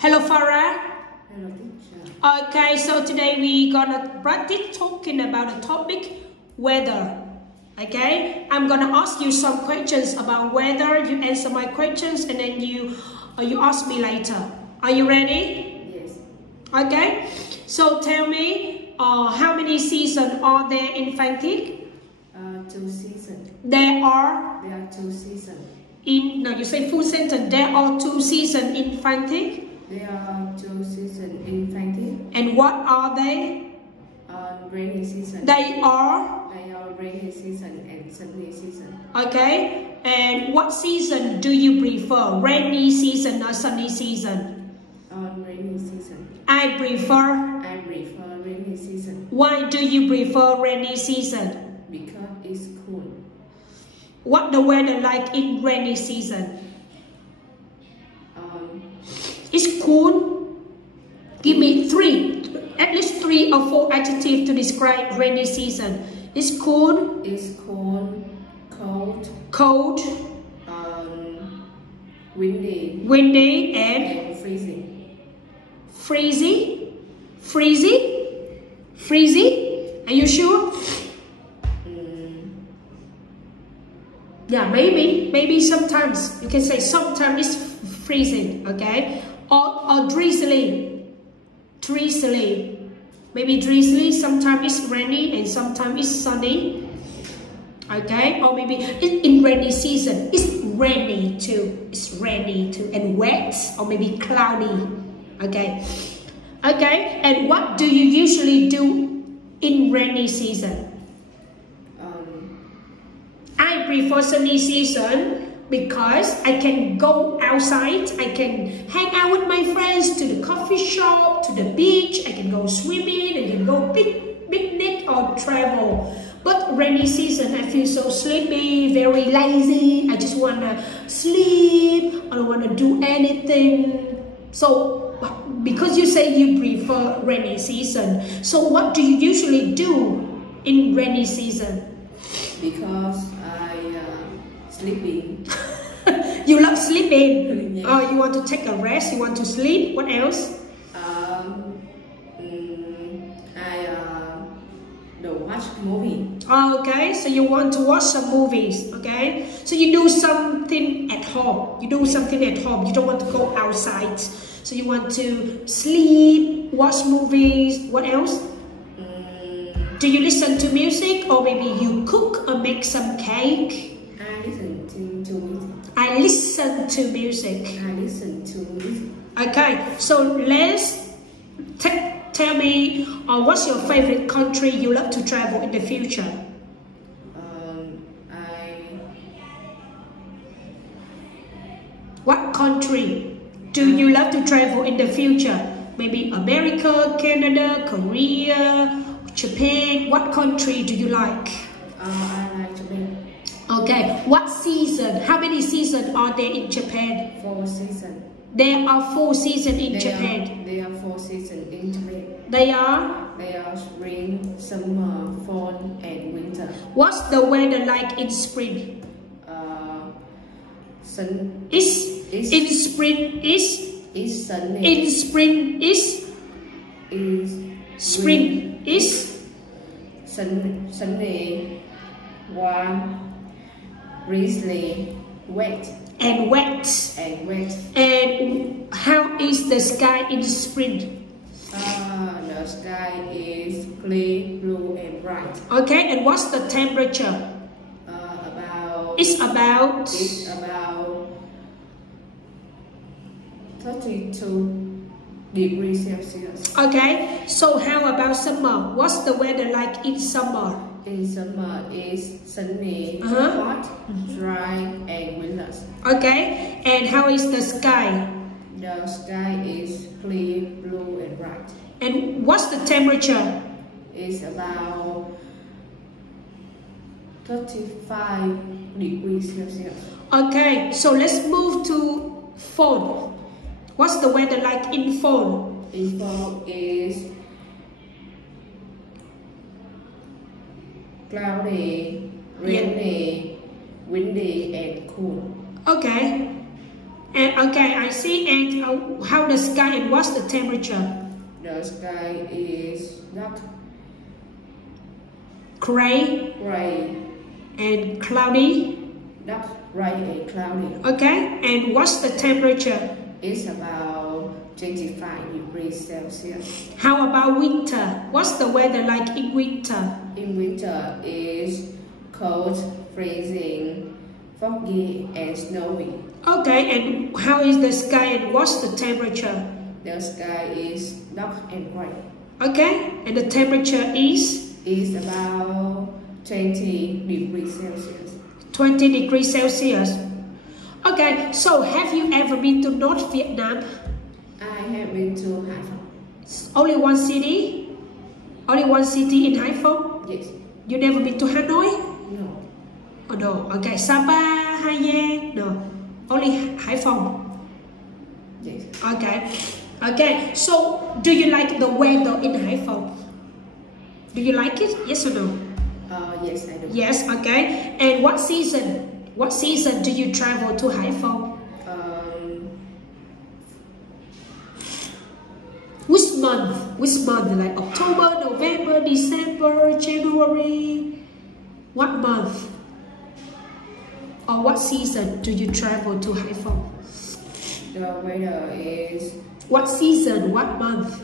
Hello, Farah. Hello, teacher. Okay, so today we're gonna practice talking about the topic weather. Okay, I'm gonna ask you some questions about weather. You answer my questions, and then you ask me later. Are you ready? Yes. Okay. So tell me, how many seasons are there in Phan Thiết? 2 seasons. There are 2 seasons. No, you say full sentence. There are 2 seasons in Phan Thiết. There are 2 seasons in Phan Thiết. And what are they? Rainy season. They are rainy season and sunny season. Okay. And what season do you prefer? Rainy season or sunny season? Rainy season. I prefer rainy season. Why do you prefer rainy season? Because it's cool. What the weather like in rainy season? It's cool. Give me at least 3 or 4 adjectives to describe rainy season. It's cool. It's cold. Cold. Windy. And freezing. Freezing? Are you sure? Yeah, maybe sometimes. You can say sometimes it's freezing, okay? Or drizzly. Maybe drizzly, sometimes it's rainy and sometimes it's sunny. Okay? Or maybe in rainy season, it's rainy too. And wet or maybe cloudy. Okay? Okay? And what do you usually do in rainy season? I prefer sunny season because I can go outside, I can hang out with my friends to the coffee shop, to the beach, I can go swimming, I can go picnic or travel. But rainy season, I feel so sleepy, very lazy, I just wanna sleep, I don't wanna do anything. So, because you say you prefer rainy season, so what do you usually do in rainy season? Because sleeping. You love sleeping? Yes. Oh, you want to take a rest? You want to sleep? What else? I don't watch movie. Okay, so you want to watch some movies, okay? So you do something at home. You don't want to go outside. So you want to sleep, watch movies. What else? Do you listen to music, or maybe you cook or make some cake? I listen to music. Okay, so let's tell me, what's your favorite country you love to travel in the future? What country do you love to travel in the future? Maybe America, Canada, Korea, Japan. What country do you like? I like Japan. Okay, what season? How many seasons are there in Japan? 4 seasons. There are 4 seasons in Japan. There are 4 seasons in Japan. They are? They are spring, summer, fall, and winter. What's the weather like in spring? In spring is? It's sunny. In spring is? Spring is? Sunny, warm, drizzly, wet. And wet. And how is the sky in spring? The sky is clear, blue, and bright. Okay, and what's the temperature? It's about 32 degrees Celsius. Okay, so how about summer? What's the weather like in summer? In summer, it's sunny, hot, dry, and windless. Okay, and how is the sky? The sky is clear, blue, and bright. And what's the temperature? It's about 35 degrees Celsius. Okay, so let's move to fall. What's the weather like in fall? In fall is cloudy, rainy, windy, and cool. Okay. And okay, I see. And how the sky and what's the temperature? The sky is dark Gray and cloudy. dark gray and cloudy. Okay, and what's the temperature? It's about 25 degrees Celsius. How about winter? What's the weather like in winter? In winter is cold, freezing, foggy and snowy. Okay, and how is the sky and what's the temperature? The sky is dark and gray. Okay, and the temperature is? It's about 20 degrees Celsius. 20 degrees Celsius. Okay, so have you ever been to North Vietnam? I have been to Hải Phòng. Only one city? Only one city in Hải Phòng? Yes. You never been to Hanoi? No. Oh no. Okay, Sapa, Hà Giang? No. Only Hải Phòng? Yes. Okay. Okay, so do you like the weather in Hải Phòng? Do you like it? Yes or no? Yes, I do. Yes, okay. And what season? What season do you travel to Hải Phòng? Which month? Which month? Like October, November, December, January? What month? Or what season do you travel to Hải Phòng? The weather is... What season? What month?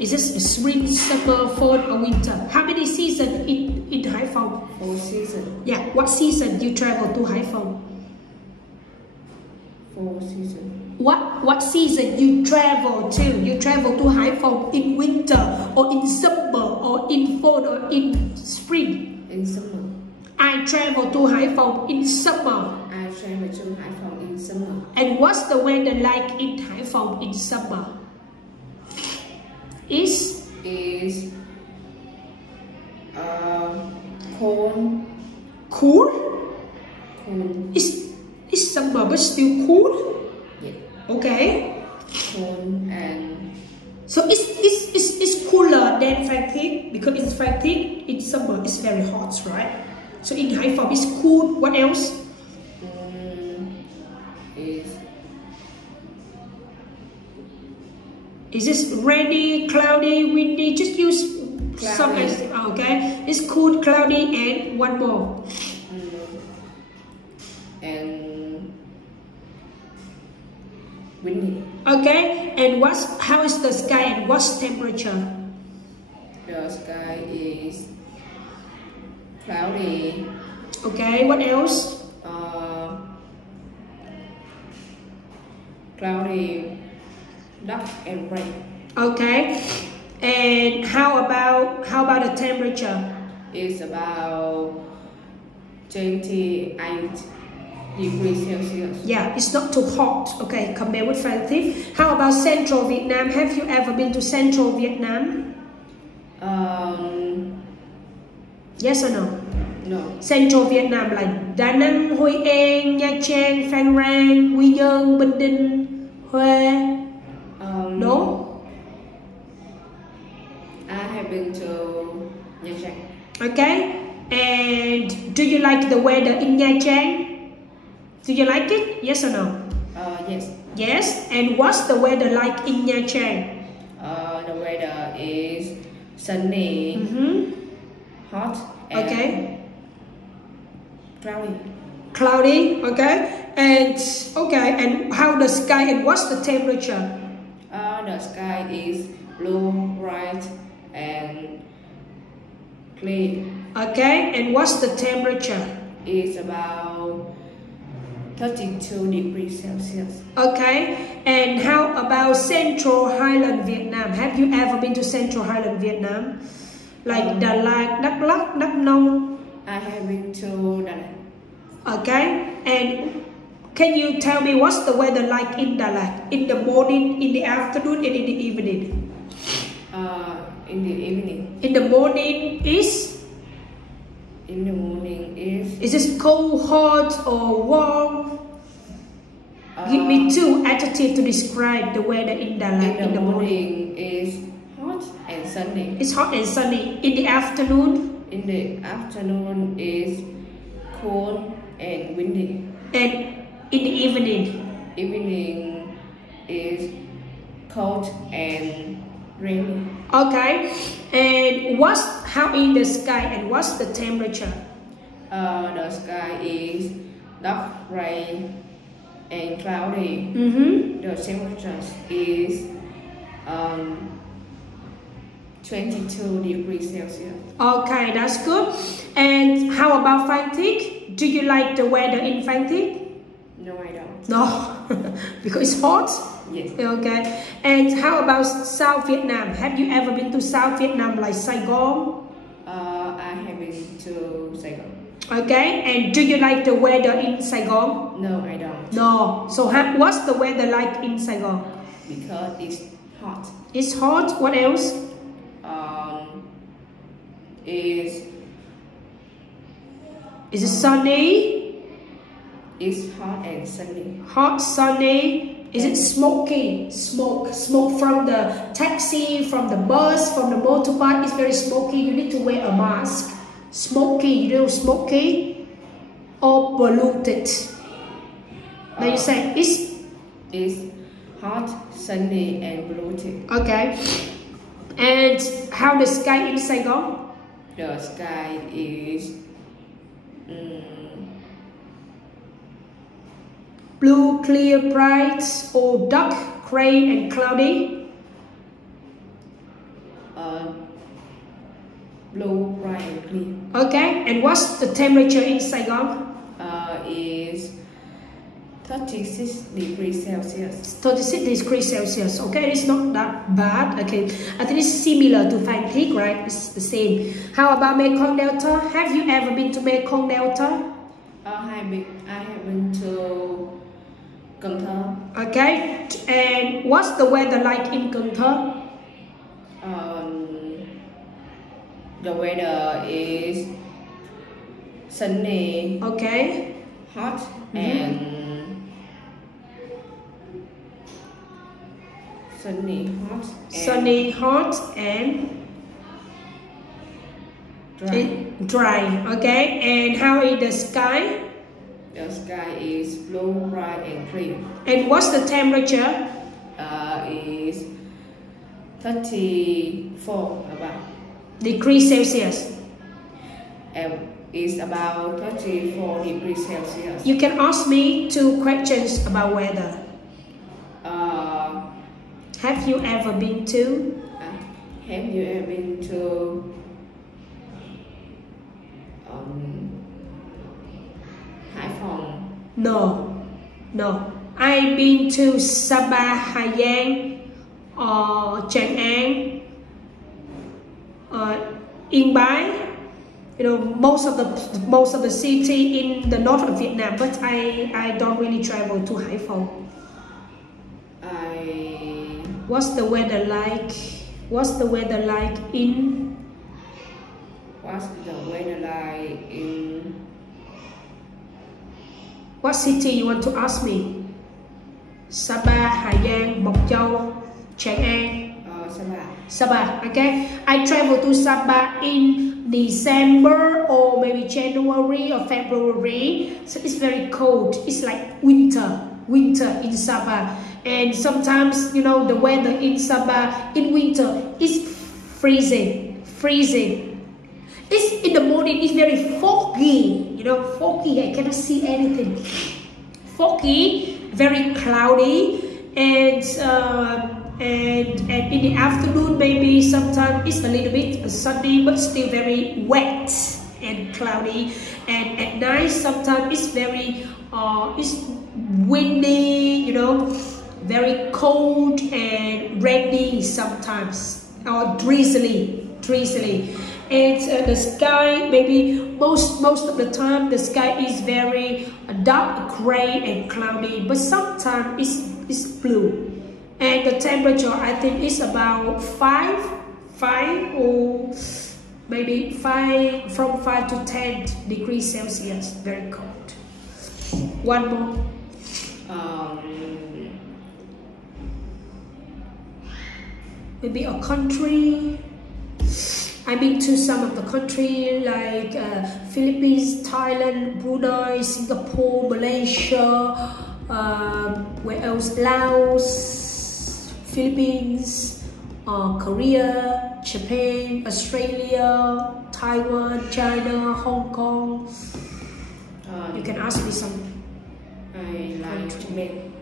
Is this spring, summer, fall, or winter? How many seasons in Hải Phòng? 4 seasons. Yeah, what season you travel to Hải Phòng? 4 seasons. What season you travel to? You travel to Hải Phòng in winter, or in summer, or in fall, or in spring? In summer. I travel to Hải Phòng in summer. I travel to Hải Phòng in summer. And what's the weather like in Hải Phòng in summer? Is cold. Cool? Cold. It's summer but still cool? Yeah. Okay. Cold and... So it's cooler than Phan Thiết, because in Phan Thiết in summer it's very hot, right? So in Hải Phòng it's cool. What else? Is this rainy, cloudy, windy? Just use cloudy. Some as okay. It's cool, cloudy, and one more. And windy. Okay. And how is the sky and what's temperature? The sky is cloudy. Okay. What else? Cloudy, dark and gray. Okay. And how about the temperature? It's about 28 degrees Celsius. Yeah, it's not too hot. Okay, compared with Phan Thiết. How about Central Vietnam? Have you ever been to Central Vietnam? Yes or no? No. Central Vietnam like Đà Nẵng, Hội An, Nha Trang, Phan Rang, Quy Nhơn, Bình Định, Huế. No? I have been to Nha Trang. Okay. And do you like the weather in Nha Trang? Do you like it? Yes or no? Yes. Yes. And what's the weather like in Nha Trang? The weather is sunny, hot, and cloudy. Cloudy, okay. And how the sky and what's the temperature? The sky is blue, bright, and clear. Okay. And what's the temperature? It's about 32 degrees Celsius. Okay. And how about Central Highland Vietnam? Have you ever been to Central Highland Vietnam? Like Đà Lạt, Đắk Lắk, Đắk Nông? I have been to Đà Lạt. Okay. And can you tell me what's the weather like in Đà Lạt? In the morning, in the afternoon, and in the evening? In the evening. In the morning is? In the morning is... Is this cold, hot, or warm? Give me two adjectives to describe the weather in Đà Lạt in the morning is hot and sunny. It's hot and sunny. In the afternoon? In the afternoon is cold and windy. And In the evening. Evening is cold and rainy. Okay. And how in the sky and what's the temperature? The sky is dark gray and cloudy. The temperature is 22 degrees Celsius. Okay, that's good. And how about Phan Thiết? Do you like the weather in Phan Thiết? No, I don't. No, because it's hot? Yes. Okay. And how about South Vietnam? Have you ever been to South Vietnam, like Saigon? I have been to Saigon. Okay. And do you like the weather in Saigon? No, I don't. No. So what's the weather like in Saigon? Because it's hot. It's hot. What else? Is it sunny? It's hot and sunny. Hot, sunny. Is it smoky? Smoke from the taxi, from the bus, from the motorbike. It's very smoky. You need to wear a mask. Smoky, you know, smoky or polluted. Now you say it's hot, sunny, and polluted. Okay. And how the sky in Saigon? The sky is blue, clear, bright, or dark, gray, and cloudy? Blue, bright, and clear. Okay. And what's the temperature in Saigon? Is 36 degrees Celsius. 36 degrees Celsius. Okay, it's not that bad. Okay, I think it's similar to Phan Thiết, right? It's the same. How about Mekong Delta? Have you ever been to Mekong Delta? I have been to Cần Thơ. Okay, and what's the weather like in Cần Thơ? The weather is sunny. Okay. Hot and sunny, hot, and dry. Okay. And how is the sky? The sky is blue, bright, and clear. And what's the temperature? Is 34 about degrees Celsius. Is about 34 degrees Celsius. You can ask me 2 questions about weather. Have you ever been to? Have you ever been to Hải Phòng? No. I've been to Sapa, Hà Giang, Tràng An, Yên Bái. You know, most of the city in the north of Vietnam, but I don't really travel to Hải Phòng. What's the weather like? What's the weather like in? What city you want to ask me? Sapa, Hà Giang, Mộc Châu, Tràng An. Sapa. Okay. I travel to Sapa in December or maybe January or February. So it's very cold. It's like winter in Sapa. And sometimes, you know, the weather in Sapa in winter is freezing. It's in the morning, it's very foggy, you know, foggy. I cannot see anything. Foggy, very cloudy, and in the afternoon maybe sometimes it's a little bit sunny, but still very wet and cloudy. And at night sometimes it's very it's windy, you know, very cold and rainy sometimes, or drizzly. And the sky, maybe most of the time the sky is very dark gray and cloudy, but sometimes it's blue. And the temperature, I think, is about 5 or maybe 5 from 5 to 10 degrees Celsius. Very cold. One more. Maybe a country. I've been to some of the country like Philippines, Thailand, Brunei, Singapore, Malaysia, where else? Laos, Philippines, Korea, Japan, Australia, Taiwan, China, Hong Kong. You can ask me some. I like Japan.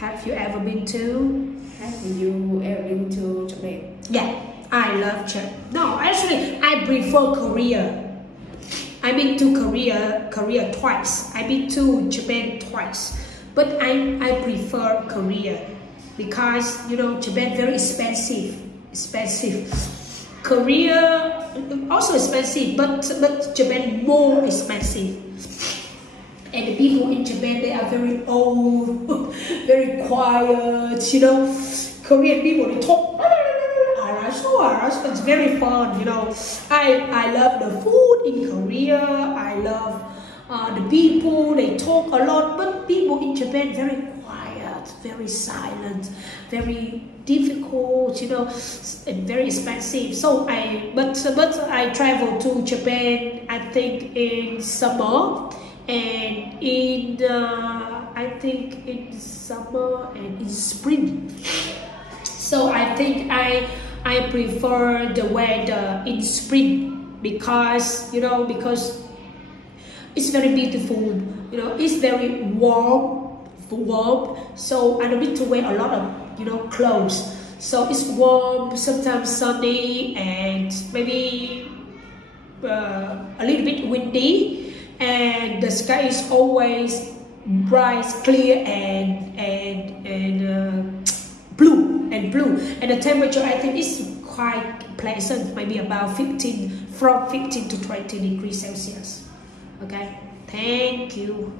Have you ever been to? Have you ever been to Japan? Yeah, I love Japan. No, actually, I prefer Korea. I've been to Korea twice. I've been to Japan twice. But I prefer Korea because, you know, Japan very expensive. Korea also expensive, but Japan more expensive. And the people in Japan, they are very old, very quiet, you know. Korean people, they talk, it's very fun, you know. I love the food in Korea. I love the people, they talk a lot, but people in Japan very quiet, very silent, very difficult, you know, and very expensive. So but I travel to Japan, I think in summer, and in I think in summer and in spring. So I think I prefer the weather in spring because, you know, because it's very beautiful, you know, it's very warm, so I don't need to wear a lot of, you know, clothes. So it's warm, sometimes sunny, and maybe a little bit windy, and the sky is always bright, clear, and blue, and the temperature, I think, is quite pleasant, maybe about 15 to 20 degrees Celsius. Okay, thank you.